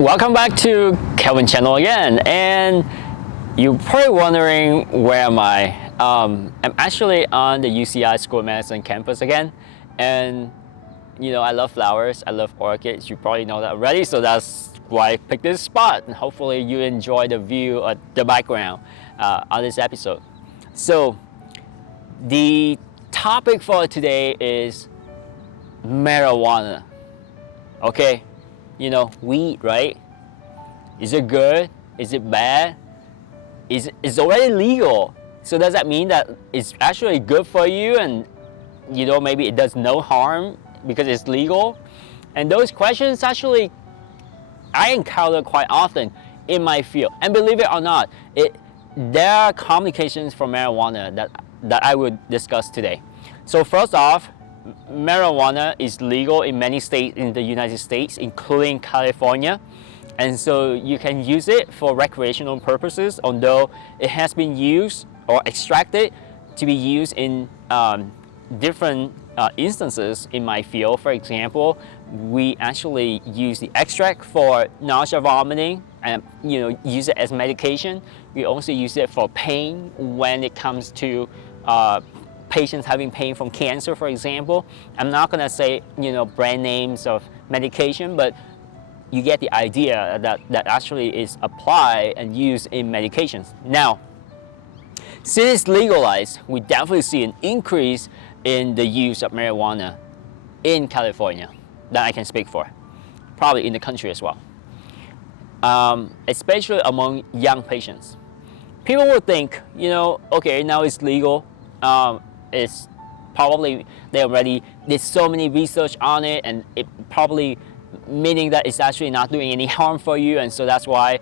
Welcome back to Kelvin channel again, and you're probably wondering where am I? I'm actually on the UCI School of Medicine campus again, and I love flowers, I love orchids. You probably know that already, so that's why I picked this spot, and hopefully you enjoy the view of the background on this episode. So the topic for today is marijuana. Okay, weed, right? Is it good? Is it bad? It's already legal. So does that mean that it's actually good for you and maybe it does no harm because it's legal? And those questions actually I encounter quite often in my field. And believe it or not, there are complications from marijuana that I would discuss today. So first off, marijuana is legal in many states in the United States, including California. And so you can use it for recreational purposes, although it has been used or extracted to be used in different instances in my field. For example, we actually use the extract for nausea, vomiting, and use it as medication. We also use it for pain when it comes to patients having pain from cancer, for example. I'm not gonna say brand names of medication, but you get the idea that actually is applied and used in medications. Now, since it's legalized, we definitely see an increase in the use of marijuana in California that I can speak for, probably in the country as well, especially among young patients. People would think, okay, now it's legal. It's probably they already did so many research on it, and it probably meaning that it's actually not doing any harm for you, and so that's why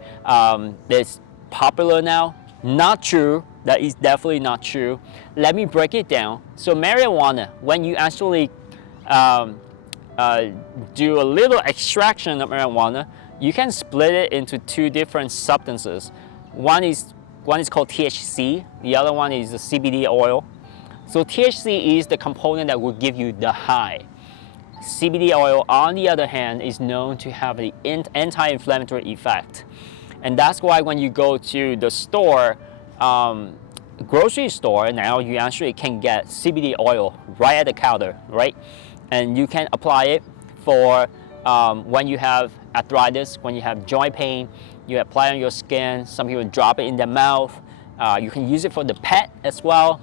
it's popular now. Not true. That is definitely not true. Let me break it down. So marijuana, when you actually do a little extraction of marijuana, you can split it into two different substances. One is called THC. The other one is the CBD oil. So THC is the component that will give you the high. CBD oil, on the other hand, is known to have the anti-inflammatory effect. And that's why when you go to the store, grocery store, now you actually can get CBD oil right at the counter, right? And you can apply it for when you have arthritis, when you have joint pain, you apply on your skin. Some people drop it in their mouth. You can use it for the pet as well,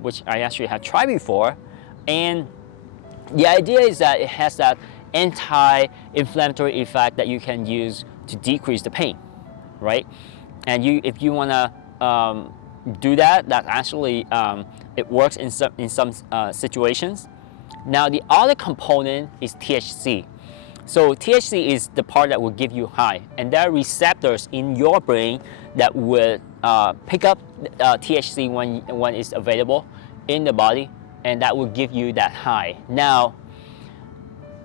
which I actually have tried before. And the idea is that it has that anti-inflammatory effect that you can use to decrease the pain, right? And if you want to do that actually it works in some situations. Now the other component is THC. So THC is the part that will give you high, and there are receptors in your brain that will pick up THC when it's available in the body, and that will give you that high. Now,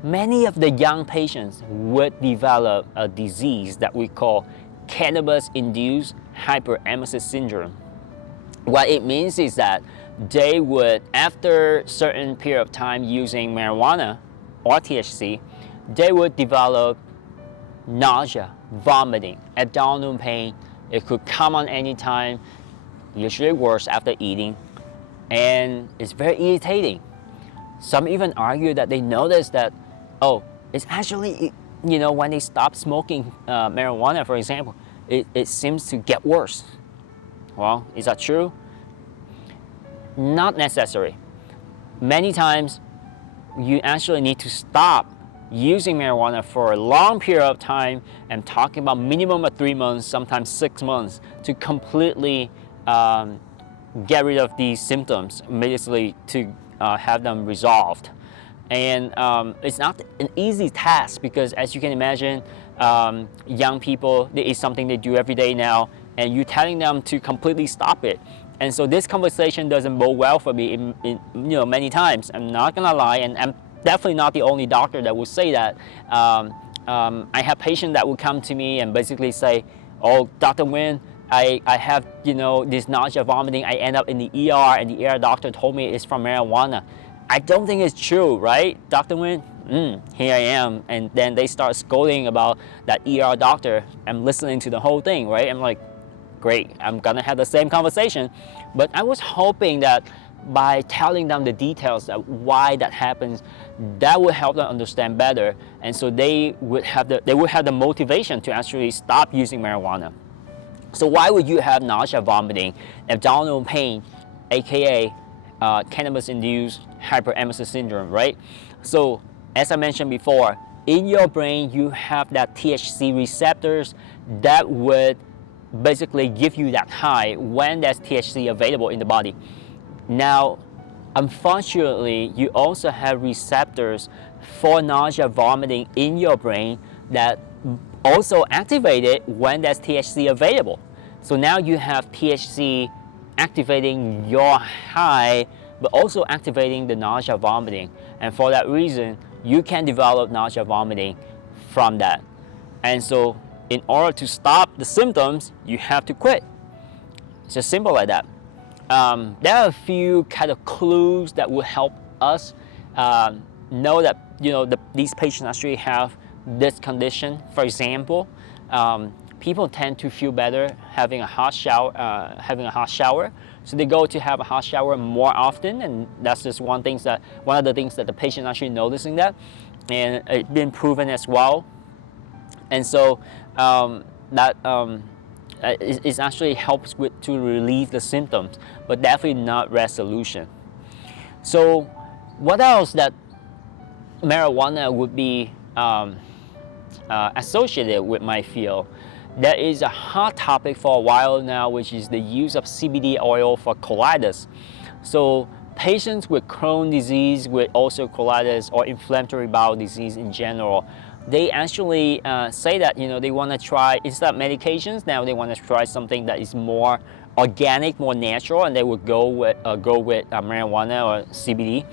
many of the young patients would develop a disease that we call cannabis-induced hyperemesis syndrome. What it means is that they would, after a certain period of time using marijuana or THC, they would develop nausea, vomiting, abdominal pain. It could come on any time, usually worse after eating, and it's very irritating. Some even argue that they notice that, it's actually, when they stop smoking marijuana, for example, it seems to get worse. Well, is that true? Not necessary. Many times, you actually need to stop using marijuana for a long period of time. I'm talking about minimum of 3 months, sometimes 6 months, to completely get rid of these symptoms, immediately to have them resolved. And it's not an easy task because, as you can imagine, young people, it is something they do every day now, and you're telling them to completely stop it. And so this conversation doesn't bode well for me in many times. I'm not gonna lie, and I'm definitely not the only doctor that would say that. I have patients that will come to me and basically say, "Oh, Dr. Nguyen, I have this nausea, vomiting. I end up in the ER, and the ER doctor told me it's from marijuana." I don't think it's true, right, Dr. Nguyen? here I am. And then they start scolding about that ER doctor. I'm listening to the whole thing, right? I'm like, great, I'm gonna have the same conversation. But I was hoping that by telling them the details of why that happens, that would help them understand better. And so they would have the motivation to actually stop using marijuana. So why would you have nausea, vomiting, abdominal pain, aka cannabis-induced hyperemesis syndrome, right? So as I mentioned before, in your brain you have that THC receptors that would basically give you that high when there's THC available in the body. Now, unfortunately, you also have receptors for nausea, vomiting in your brain that also activated when there's THC available. So now you have THC activating your high, but also activating the nausea, vomiting. And for that reason, you can develop nausea, vomiting from that. And so in order to stop the symptoms, you have to quit. It's just simple like that. There are a few kind of clues that will help us know that these patients actually have this condition. For example, people tend to feel better having a hot shower. So they go to have a hot shower more often, and that's just one of the things that the patient actually noticing that, and it's been proven as well. And so it actually helps to relieve the symptoms, but definitely not resolution. So what else that marijuana would be associated with my field? There is a hot topic for a while now, which is the use of CBD oil for colitis. So patients with Crohn's disease, with ulcerative colitis or inflammatory bowel disease in general, they actually say that they want to try, instead of medications, now they want to try something that is more organic, more natural, and they would go with marijuana or CBD.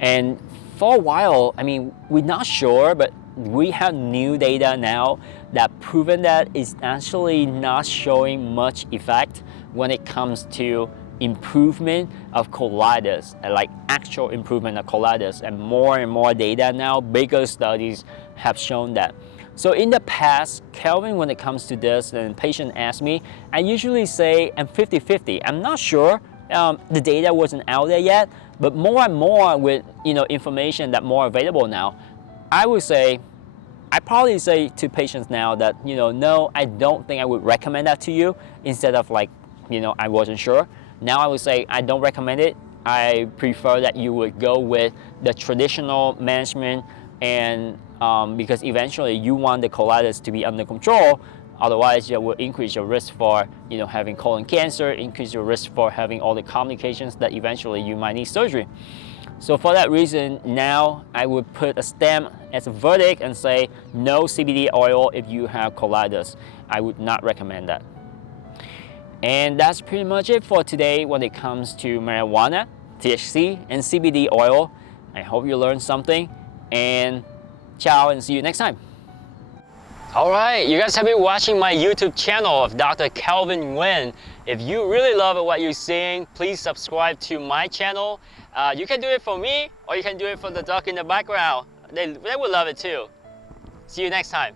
And for a while, I mean, we're not sure, but we have new data now that proven that it's actually not showing much effect when it comes to improvement of colitis, like actual improvement of colitis. And more data now, bigger studies have shown that. So in the past, Kelvin, when it comes to this, and patient asks me, I usually say I'm 50-50. I'm not sure. The data wasn't out there yet, but more and more with information that more available now, I probably say to patients now that no, I don't think I would recommend that to you, instead of like I wasn't sure. Now I would say I don't recommend it. I prefer that you would go with the traditional management, and because eventually you want the colitis to be under control. Otherwise, it will increase your risk for having colon cancer, increase your risk for having all the complications that eventually you might need surgery. So for that reason, now I would put a stamp as a verdict and say no CBD oil if you have colitis. I would not recommend that. And that's pretty much it for today when it comes to marijuana, THC, and CBD oil. I hope you learned something, and ciao, and see you next time. Alright, you guys have been watching my YouTube channel of Dr. Kelvin Nguyen. If you really love what you're seeing, please subscribe to my channel. You can do it for me, or you can do it for the duck in the background. They would love it too. See you next time.